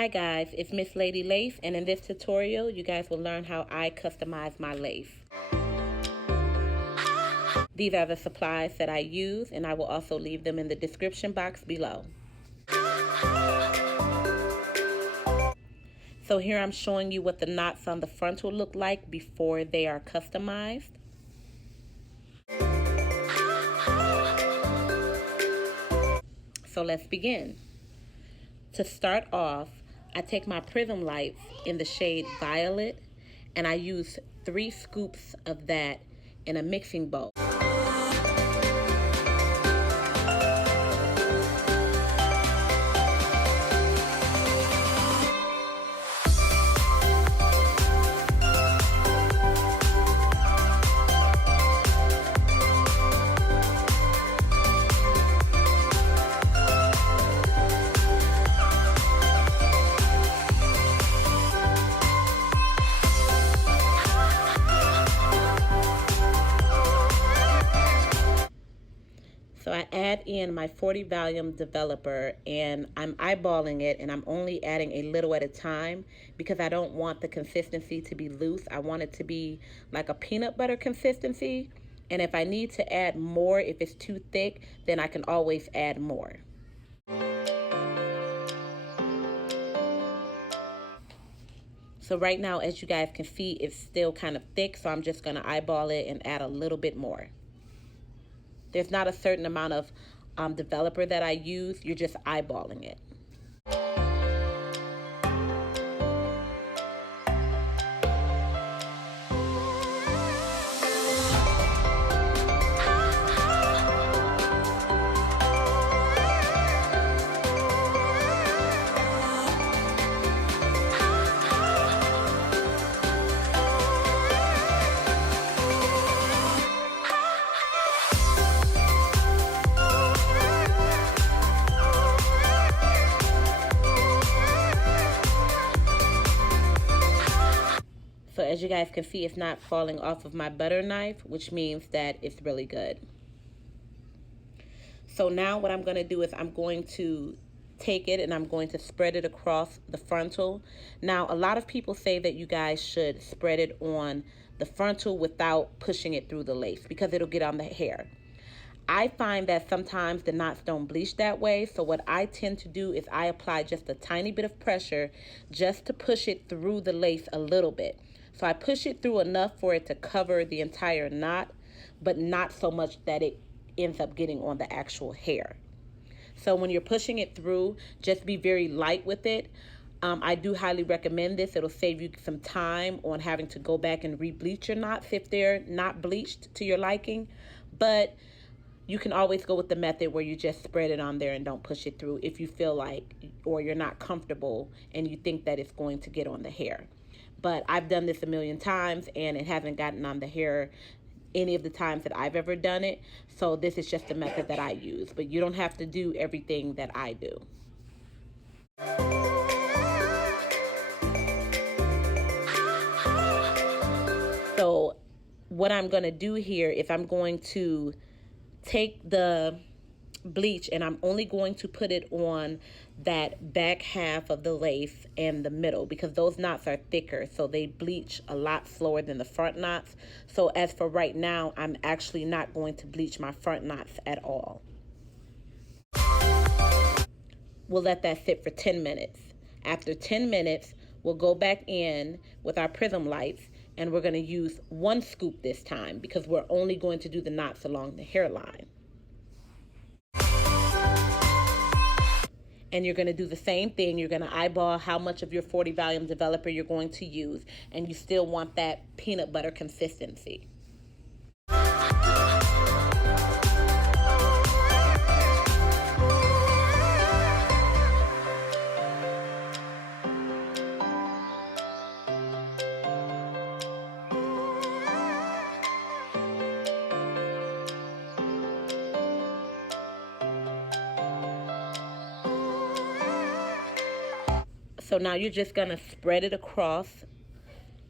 Hi guys, it's Miss Lady Lace, and in this tutorial you guys will learn how I customize my lace. These are the supplies that I use, and I will also leave them in the description box below. So here I'm showing you what the knots on the frontal look like before they are customized. So let's begin. To start off, I take my Prism lights in the shade Violet, and I use 3 scoops of that in a mixing bowl. So I add in my 40 volume developer, and I'm eyeballing it, and I'm only adding a little at a time because I don't want the consistency to be loose. I want it to be like a peanut butter consistency. And if I need to add more, if it's too thick, then I can always add more. So right now, as you guys can see, it's still kind of thick, so I'm just gonna eyeball it and add a little bit more. There's not a certain amount of developer that I use, you're just eyeballing it. So as you guys can see, it's not falling off of my butter knife, which means that it's really good. So now what I'm going to do is I'm going to take it and I'm going to spread it across the frontal. Now, a lot of people say that you guys should spread it on the frontal without pushing it through the lace because it'll get on the hair. I find that sometimes the knots don't bleach that way, so what I tend to do is I apply just a tiny bit of pressure just to push it through the lace a little bit. So I push it through enough for it to cover the entire knot, but not so much that it ends up getting on the actual hair. So when you're pushing it through, just be very light with it. I do highly recommend this. It'll save you some time on having to go back and re-bleach your knots if they're not bleached to your liking. But you can always go with the method where you just spread it on there and don't push it through if you feel like, or you're not comfortable and you think that it's going to get on the hair. But I've done this a million times and it hasn't gotten on the hair any of the times that I've ever done it. So this is just the method that I use, but you don't have to do everything that I do. So what I'm going to do here is I'm going to take the bleach and I'm only going to put it on that back half of the lace and the middle because those knots are thicker, so they bleach a lot slower than the front knots. So as for right now, I'm actually not going to bleach my front knots at all. We'll let that sit for 10 minutes. After 10 minutes, we'll go back in with our Prism lights and we're going to use 1 scoop this time because we're only going to do the knots along the hairline. And you're going to do the same thing. You're going to eyeball how much of your 40 volume developer you're going to use, and you still want that peanut butter consistency. So now you're just going to spread it across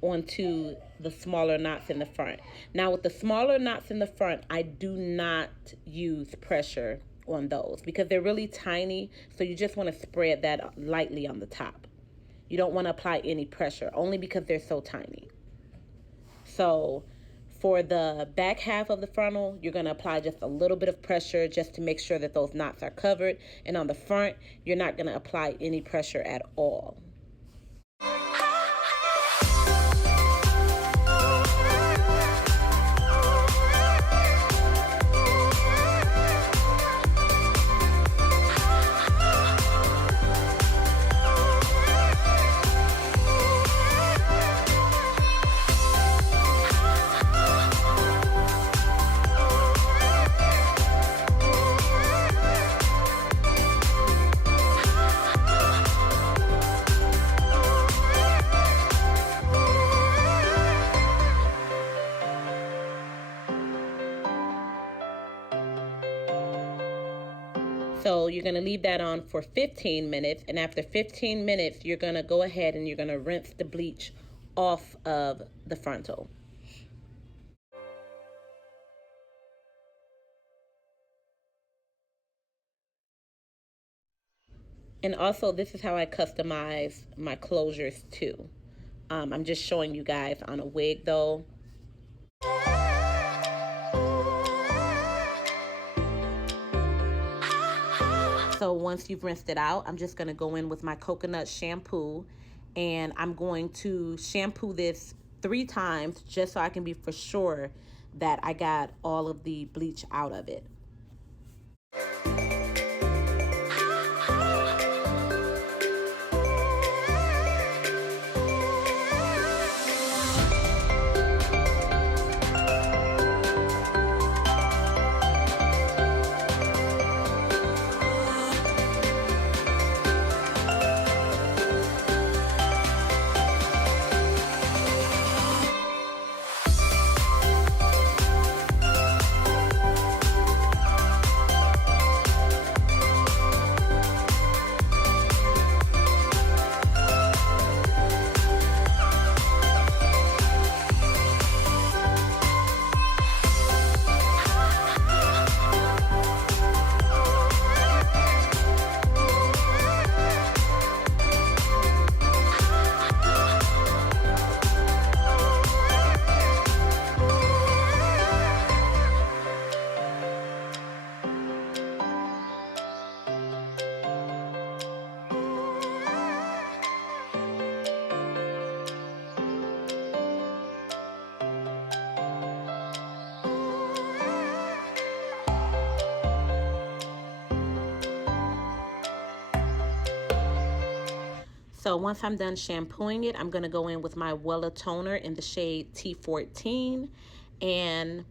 onto the smaller knots in the front. Now with the smaller knots in the front, I do not use pressure on those because they're really tiny. So you just want to spread that lightly on the top. You don't want to apply any pressure, only because they're so tiny. So for the back half of the frontal, you're going to apply just a little bit of pressure just to make sure that those knots are covered. And on the front, you're not going to apply any pressure at all. So you're going to leave that on for 15 minutes. And after 15 minutes, you're going to go ahead and you're going to rinse the bleach off of the frontal. And also, this is how I customize my closures too. I'm just showing you guys on a wig though. So once you've rinsed it out, I'm just going to go in with my coconut shampoo, and I'm going to shampoo this 3 times just so I can be for sure that I got all of the bleach out of it. So once I'm done shampooing it, I'm going to go in with my Wella Toner in the shade T14. And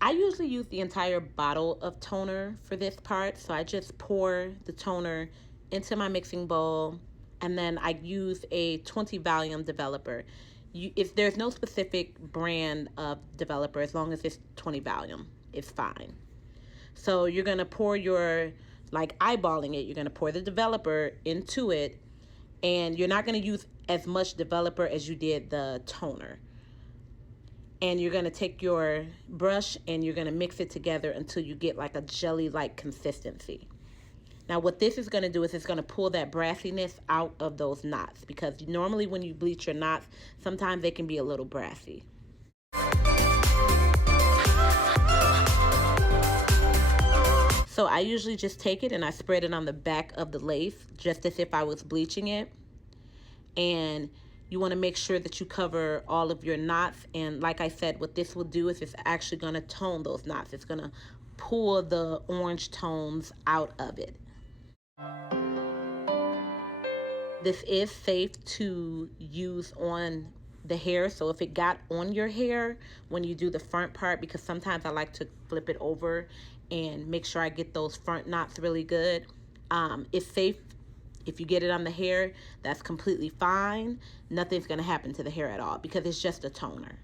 I usually use the entire bottle of toner for this part. So I just pour the toner into my mixing bowl, and then I use a 20 volume developer. If there's no specific brand of developer, as long as it's 20 volume, it's fine. So you're going to pour your, like eyeballing it, you're going to pour the developer into it, and you're not going to use as much developer as you did the toner. And you're going to take your brush and you're going to mix it together until you get like a jelly-like consistency. Now what this is going to do is it's going to pull that brassiness out of those knots, because normally when you bleach your knots, sometimes they can be a little brassy. So I usually just take it and I spread it on the back of the lace, just as if I was bleaching it. And you want to make sure that you cover all of your knots. And like I said, what this will do is it's actually going to tone those knots. It's going to pull the orange tones out of it. This is safe to use on the hair. So if it got on your hair when you do the front part, because sometimes I like to flip it over and make sure I get those front knots really good. It's safe if you get it on the hair. That's completely fine. Nothing's going to happen to the hair at all because it's just a toner.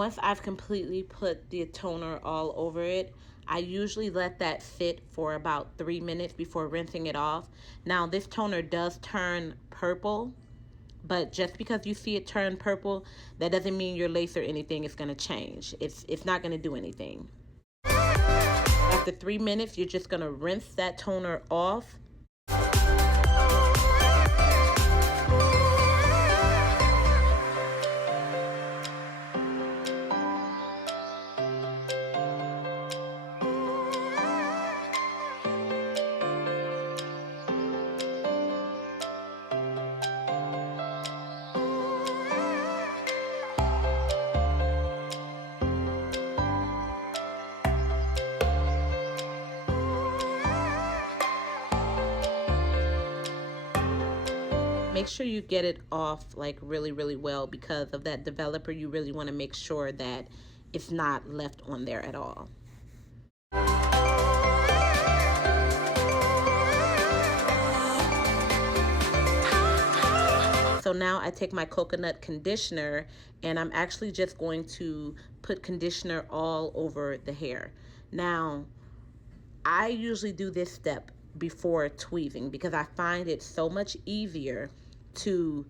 once I've completely put the toner all over it, I usually let that sit for about 3 minutes before rinsing it off. Now, this toner does turn purple, but just because you see it turn purple, that doesn't mean your lace or anything is going to change. It's not going to do anything. After 3 minutes, you're just going to rinse that toner off. Make sure you get it off like really well, because of that developer. You really want to make sure that it's not left on there at all. So now I take my coconut conditioner and I'm actually just going to put conditioner all over the hair. Now, I usually do this step before tweezing because I find it so much easier to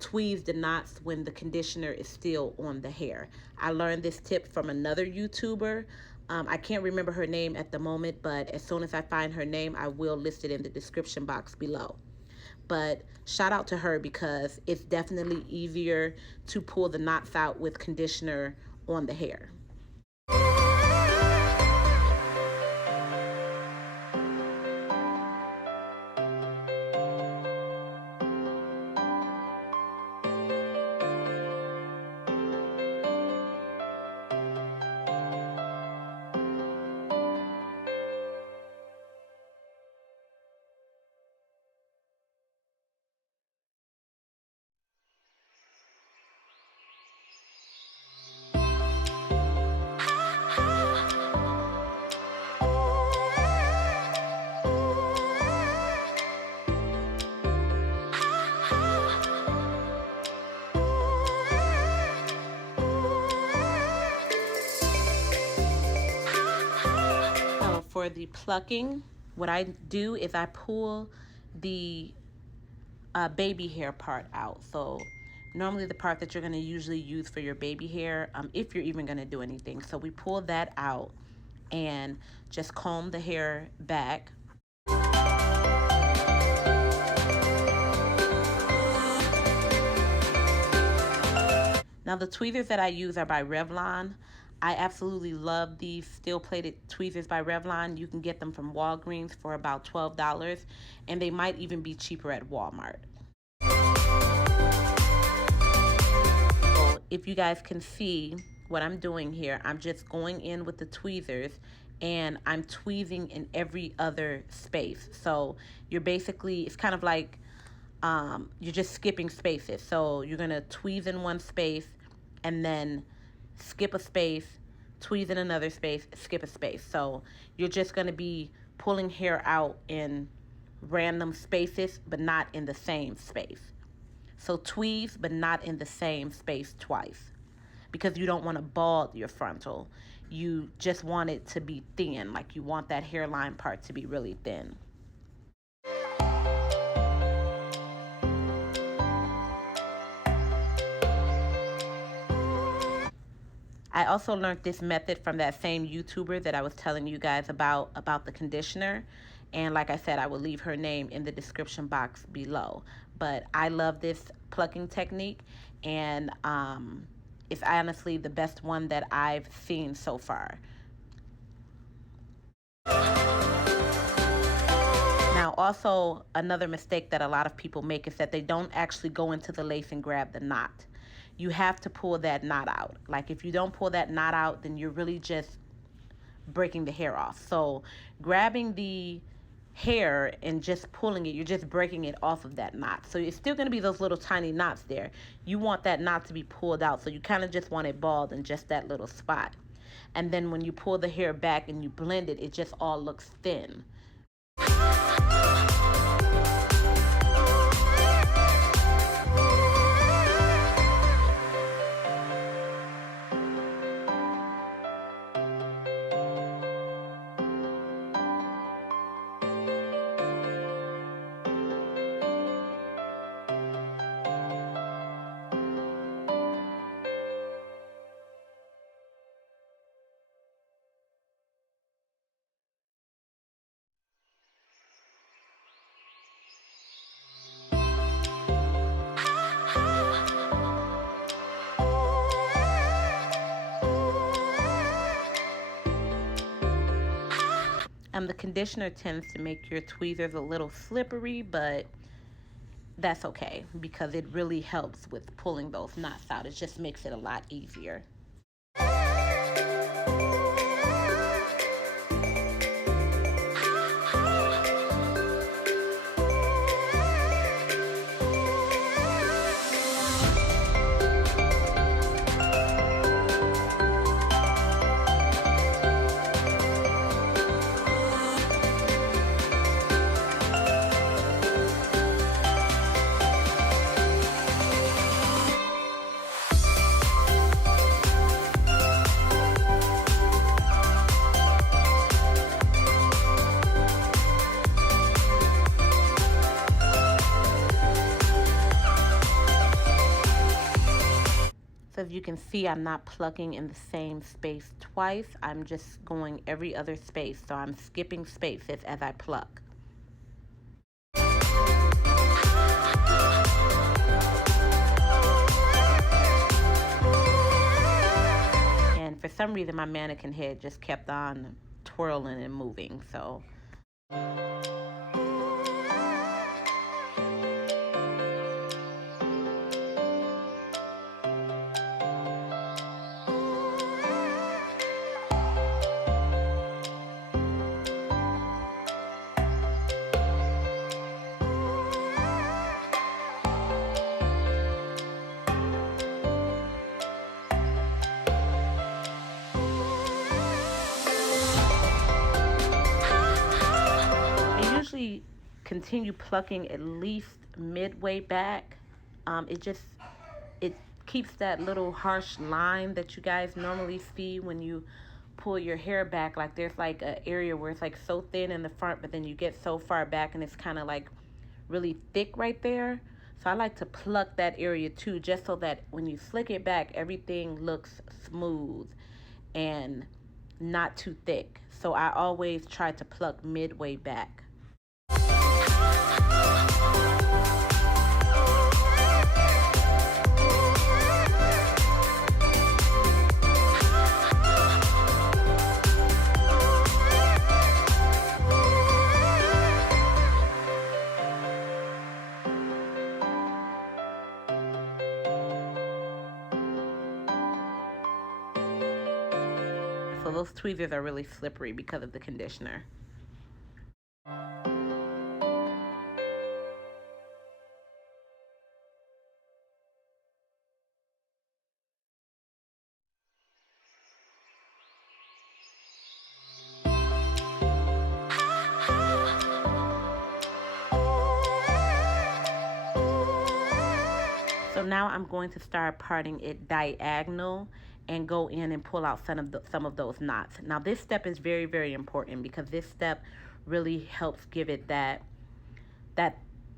tweeze the knots when the conditioner is still on the hair. I learned this tip from another YouTuber. I can't remember her name at the moment, but as soon as I find her name, I will list it in the description box below. But shout out to her because it's definitely easier to pull the knots out with conditioner on the hair. For the plucking, what I do is I pull the baby hair part out. So normally the part that you're going to usually use for your baby hair, if you're even going to do anything. So we pull that out and just comb the hair back. Now the tweezers that I use are by Revlon. I absolutely love these steel-plated tweezers by Revlon. You can get them from Walgreens for about $12, and they might even be cheaper at Walmart. So if you guys can see what I'm doing here, I'm just going in with the tweezers, and I'm tweezing in every other space. So you're basically, it's kind of like you're just skipping spaces. So you're going to tweeze in one space, and then skip a space, tweeze in another space, skip a space. So you're just going to be pulling hair out in random spaces, but not in the same space. So tweeze, but not in the same space twice, because you don't want to bald your frontal. You just want it to be thin, like you want that hairline part to be really thin. I also learned this method from that same YouTuber that I was telling you guys about the conditioner. And like I said, I will leave her name in the description box below. But I love this plucking technique, and it's honestly the best one that I've seen so far. Now, also, another mistake that a lot of people make is that they don't actually go into the lace and grab the knot. You have to pull that knot out. Like, if you don't pull that knot out, then you're really just breaking the hair off. So grabbing the hair and just pulling it, you're just breaking it off of that knot. So it's still going to be those little tiny knots there. You want that knot to be pulled out. So you kind of just want it bald in just that little spot. And then when you pull the hair back and you blend it, it just all looks thin. The conditioner tends to make your tweezers a little slippery, but that's okay because it really helps with pulling those knots out. It just makes it a lot easier. So as you can see, I'm not plucking in the same space twice. I'm just going every other space. So I'm skipping spaces as I pluck. And for some reason, my mannequin head just kept on twirling and moving. So continue plucking at least midway back. It keeps that little harsh line that you guys normally see when you pull your hair back. Like there's like an area where it's like so thin in the front, but then you get so far back and it's kind of like really thick right there. So I like to pluck that area too, just so that when you slick it back, everything looks smooth and not too thick. So I always try to pluck midway back. So those tweezers are really slippery because of the conditioner. So now I'm going to start parting it diagonal and go in and pull out some of those knots. Now this step is very, very important because this step really helps give it that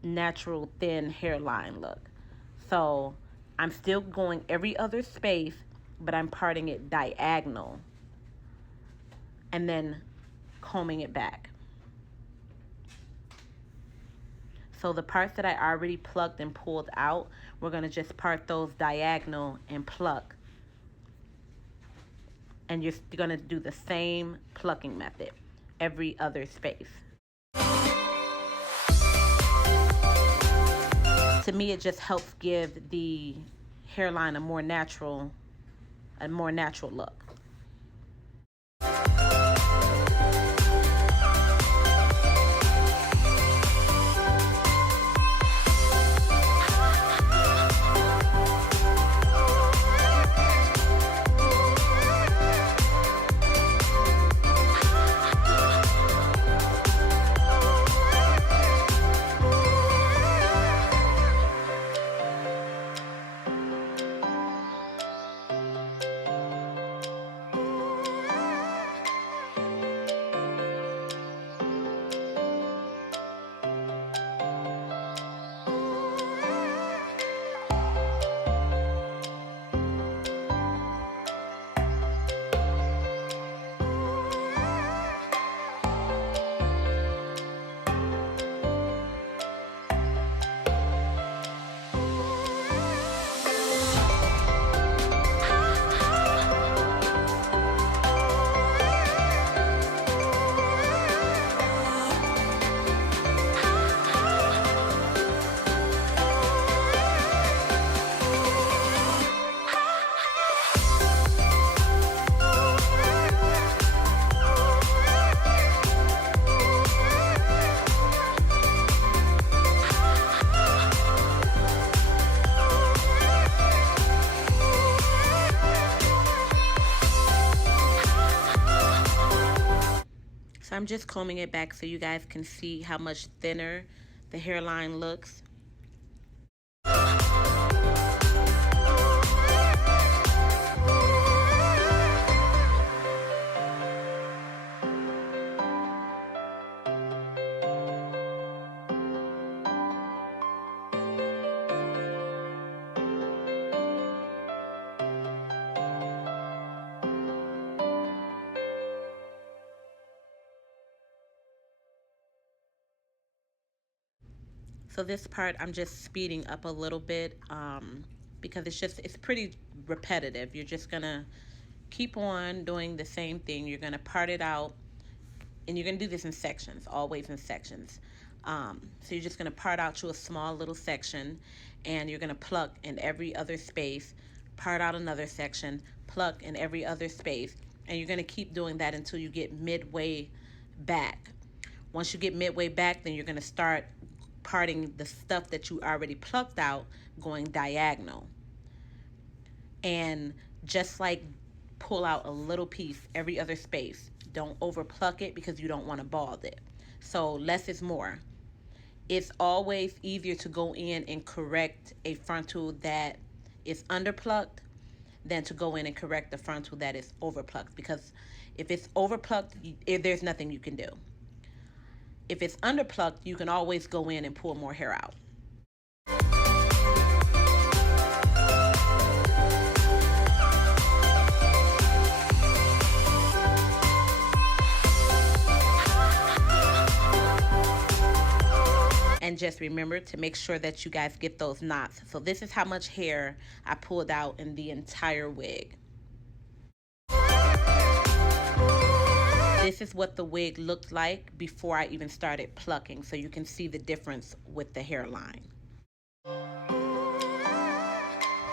natural thin hairline look. So I'm still going every other space, but I'm parting it diagonal and then combing it back. So the parts that I already plucked and pulled out, we're going to just part those diagonal and pluck. And you're going to do the same plucking method every other space. To me, it just helps give the hairline a more natural look. So I'm just combing it back so you guys can see how much thinner the hairline looks. So this part I'm just speeding up a little bit because it's pretty repetitive. You're just gonna keep on doing the same thing. You're gonna part it out, and you're gonna do this in sections, always in sections. So you're just gonna part out to a small little section, and you're gonna pluck in every other space, part out another section, pluck in every other space, and you're gonna keep doing that until you get midway back. Once you get midway back, then you're gonna start parting the stuff that you already plucked out, going diagonal. And just like pull out a little piece every other space. Don't over pluck it because you don't want to bald it. So less is more. It's always easier to go in and correct a frontal that is underplucked than to go in and correct the frontal that is overplucked, because if it's overplucked, there's nothing you can do. If it's underplucked, you can always go in and pull more hair out. And just remember to make sure that you guys get those knots. So this is how much hair I pulled out in the entire wig. This is what the wig looked like before I even started plucking, so you can see the difference with the hairline.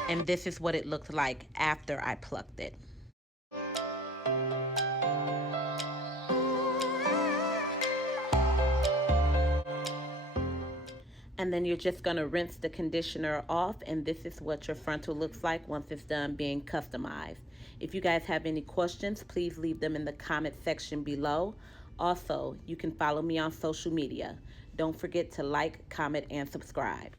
And this is what it looked like after I plucked it. And then you're just gonna rinse the conditioner off, and this is what your frontal looks like once it's done being customized. If you guys have any questions, please leave them in the comment section below. Also, you can follow me on social media. Don't forget to like, comment, and subscribe.